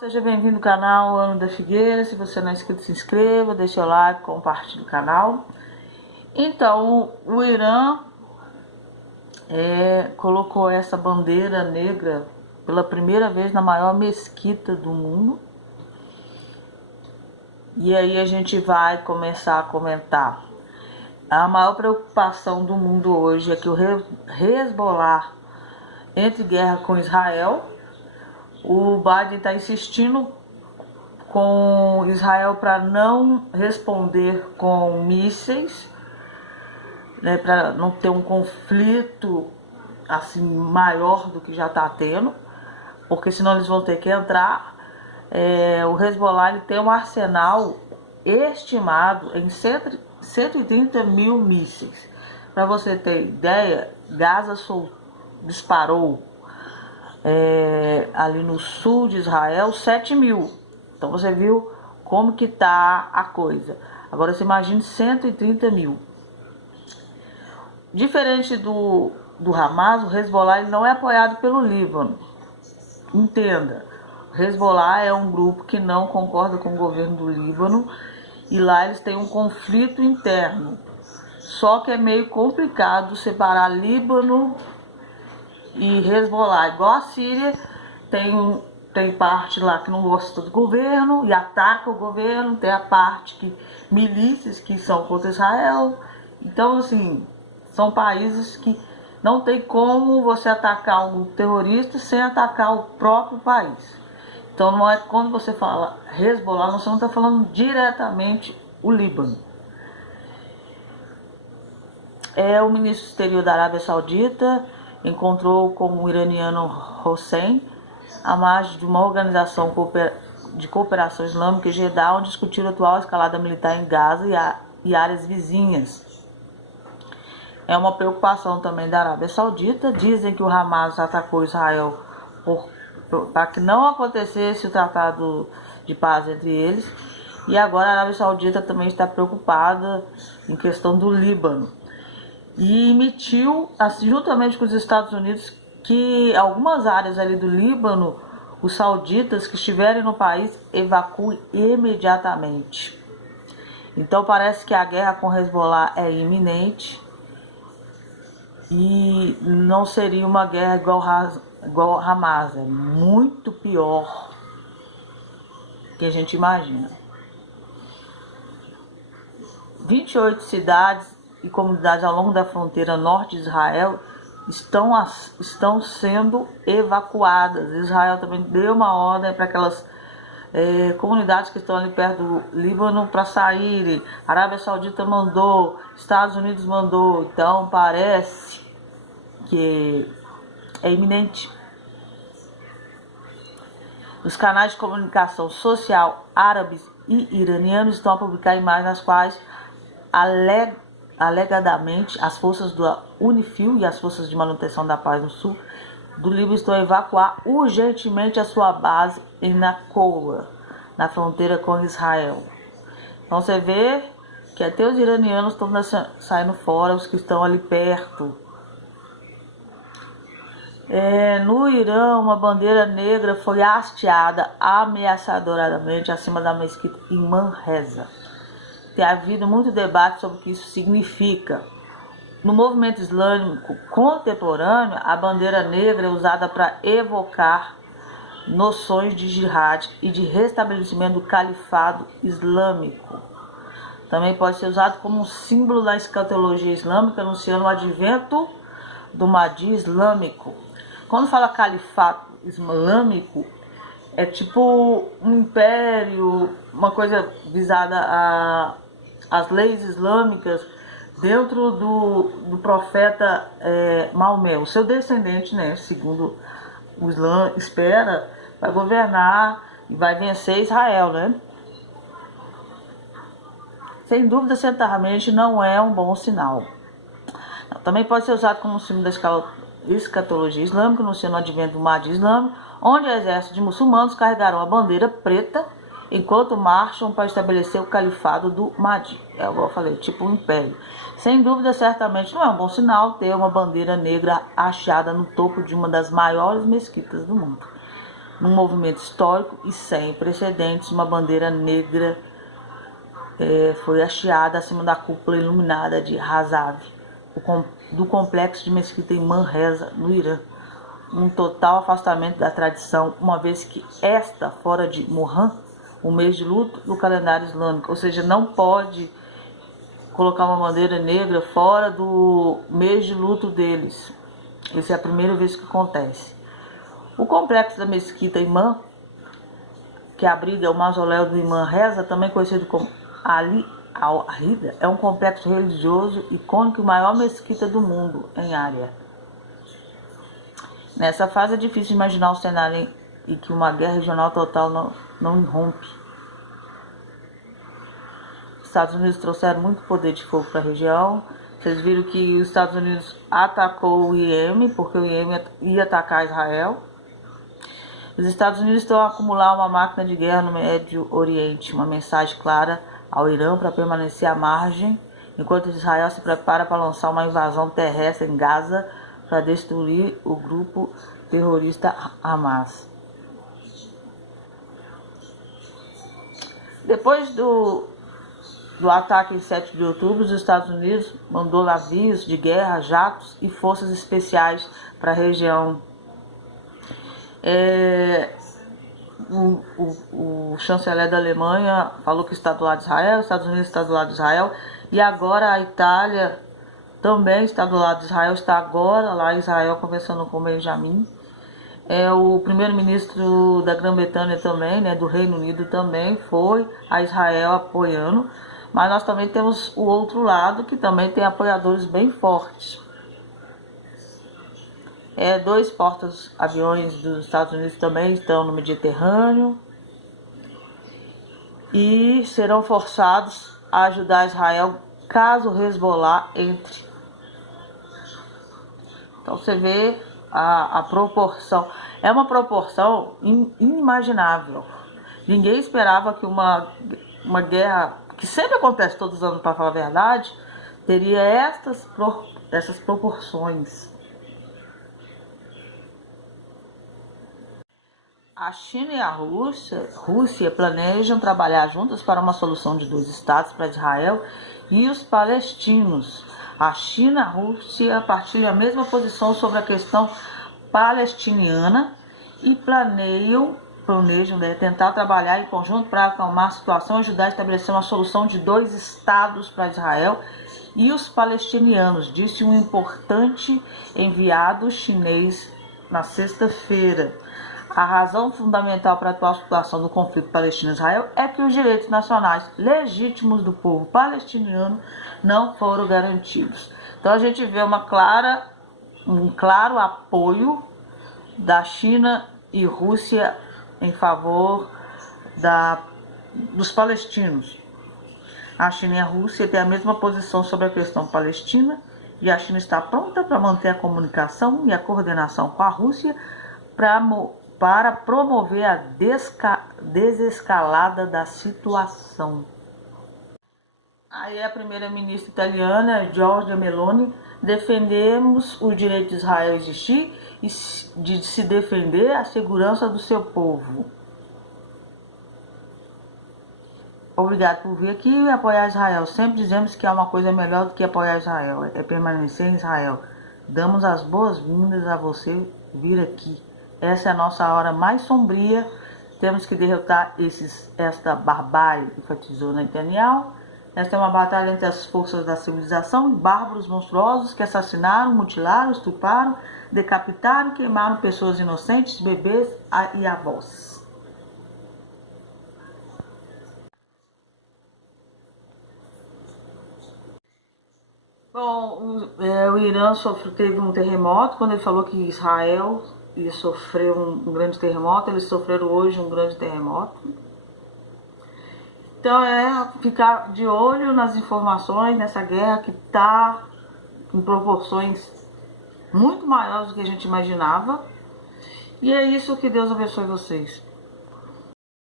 Seja bem-vindo ao canal Ano da Figueira. Se você não é inscrito, se inscreva, deixe o like, compartilhe o canal. Então, o Irã colocou essa bandeira negra pela primeira vez na maior mesquita do mundo. E aí a gente vai começar a comentar. A maior preocupação do mundo hoje é que o Hezbollah entre em guerra com Israel. O Biden está insistindo com Israel para não responder com mísseis, né, para não ter um conflito assim maior do que já está tendo, porque senão eles vão ter que entrar. O Hezbollah ele tem um arsenal estimado em 130 mil mísseis. Para você ter ideia, Gaza disparou ali no sul de Israel 7 mil. Então você viu como que tá a coisa. Agora você imagine 130 mil. Diferente do Hamas, o Hezbollah ele não é apoiado pelo Líbano. Entenda, o Hezbollah é um grupo que não concorda com o governo do Líbano e lá eles têm um conflito interno. Só que é meio complicado separar Líbano e Hezbollah. Igual a Síria, tem parte lá que não gosta do governo e ataca o governo, tem a parte que milícias que são contra Israel. Então, assim, são países que não tem como você atacar um terrorista sem atacar o próprio país. Então, não é quando você fala Hezbollah, você não está falando diretamente o Líbano. O ministro do exterior da Arábia Saudita encontrou com o iraniano Hossein à margem de uma organização de cooperação islâmica em Jeddah, onde discutiram a atual escalada militar em Gaza e áreas vizinhas. É uma preocupação também da Arábia Saudita. Dizem que o Hamas atacou Israel para que não acontecesse o tratado de paz entre eles. E agora a Arábia Saudita também está preocupada em questão do Líbano. E emitiu, assim, juntamente com os Estados Unidos, que algumas áreas ali do Líbano, os sauditas que estiverem no país evacuem imediatamente. Então parece que a guerra com Hezbollah é iminente e não seria uma guerra igual Hamas, é muito pior que a gente imagina. 28 cidades e comunidades ao longo da fronteira norte de Israel estão sendo evacuadas. Israel também deu uma ordem para aquelas comunidades que estão ali perto do Líbano para saírem. A Arábia Saudita mandou, Estados Unidos mandou. Então parece que é iminente. Os canais de comunicação social árabes e iranianos estão a publicar imagens nas quais alegadamente as forças da UNIFIL e as forças de manutenção da paz no sul do Líbano estão a evacuar urgentemente a sua base em Nakoura, na fronteira com Israel. Então você vê que até os iranianos estão saindo fora, os que estão ali perto. No Irã, uma bandeira negra foi hasteada ameaçadoramente acima da mesquita em Manresa. Tem havido muito debate sobre o que isso significa. No movimento islâmico contemporâneo, a bandeira negra é usada para evocar noções de jihad e de restabelecimento do califado islâmico. Também pode ser usado como um símbolo da escatologia islâmica, anunciando o advento do Mahdi islâmico. Quando fala califado islâmico, é tipo um império, uma coisa visada às leis islâmicas dentro do profeta Maomé, o seu descendente, né, segundo o Islã espera, vai governar e vai vencer Israel, né? Sem dúvida, certamente não é um bom sinal. Também pode ser usado como símbolo da escatologia islâmica, anunciando o advento do Mahdi islâmico, onde o exército de muçulmanos carregarão a bandeira preta enquanto marcham para estabelecer o califado do Mahdi. Igual eu falei, tipo um império. Sem dúvida, certamente não é um bom sinal ter uma bandeira negra hasteada no topo de uma das maiores mesquitas do mundo. num movimento histórico e sem precedentes, uma bandeira negra foi hasteada acima da cúpula iluminada de Razav, do complexo de mesquita em Manresa, no Irã. Um total afastamento da tradição, uma vez que esta, fora de Muharram, o mês de luto do calendário islâmico, ou seja, não pode colocar uma bandeira negra fora do mês de luto deles. Essa é a primeira vez que acontece. O complexo da mesquita Imã, que abriga o mausoléu do Imã Reza, também conhecido como Ali al-Rida, é um complexo religioso icônico e maior mesquita do mundo em área. Nessa fase é difícil imaginar um cenário em que uma guerra regional total não irrompe. Os Estados Unidos trouxeram muito poder de fogo para a região. Vocês viram que os Estados Unidos atacou o Iêmen, porque o Iêmen ia atacar Israel. Os Estados Unidos estão a acumular uma máquina de guerra no Médio Oriente, uma mensagem clara ao Irã para permanecer à margem, enquanto Israel se prepara para lançar uma invasão terrestre em Gaza para destruir o grupo terrorista Hamas. Depois do ataque em 7 de outubro, os Estados Unidos mandou navios de guerra, jatos e forças especiais para a região. O chanceler da Alemanha falou que está do lado de Israel, os Estados Unidos está do lado de Israel, e agora a Itália também está do lado de Israel, está agora lá em Israel conversando com o Benjamin. O primeiro-ministro da Grã-Bretanha também, do Reino Unido também, foi a Israel apoiando. Mas nós também temos o outro lado, que também tem apoiadores bem fortes. 2 porta-aviões dos Estados Unidos também estão no Mediterrâneo e serão forçados a ajudar Israel caso o Hezbollah entre. Então você vê a proporção. É uma proporção inimaginável. Ninguém esperava que uma guerra, que sempre acontece todos os anos, para falar a verdade, teria essas proporções. A China e a Rússia planejam trabalhar juntas para uma solução de 2 estados para Israel e os palestinos. A China e a Rússia partilham a mesma posição sobre a questão palestiniana e planejam tentar trabalhar em conjunto para acalmar a situação e ajudar a estabelecer uma solução de 2 estados para Israel e os palestinianos, disse um importante enviado chinês na sexta-feira. A razão fundamental para a atual situação do conflito palestino-israel é que os direitos nacionais legítimos do povo palestiniano não foram garantidos. Então a gente vê um claro apoio da China e Rússia em favor dos palestinos. A China e a Rússia têm a mesma posição sobre a questão palestina e a China está pronta para manter a comunicação e a coordenação com a Rússia para promover a desescalada da situação. Aí a primeira-ministra italiana, Giorgia Meloni, defendemos o direito de Israel existir e de se defender a segurança do seu povo. Obrigado por vir aqui e apoiar Israel. Sempre dizemos que há uma coisa melhor do que apoiar Israel, é permanecer em Israel. Damos as boas-vindas a você vir aqui. Essa é a nossa hora mais sombria. Temos que derrotar esta barbárie, enfatizou Netanyahu. Esta é uma batalha entre as forças da civilização e bárbaros monstruosos que assassinaram, mutilaram, estupraram, decapitaram e queimaram pessoas inocentes, bebês e avós. Bom, o Irã teve um terremoto. Quando ele falou que Israel ia sofrer um grande terremoto, eles sofreram hoje um grande terremoto. Então ficar de olho nas informações nessa guerra que está em proporções muito maiores do que a gente imaginava. E é isso, que Deus abençoe vocês.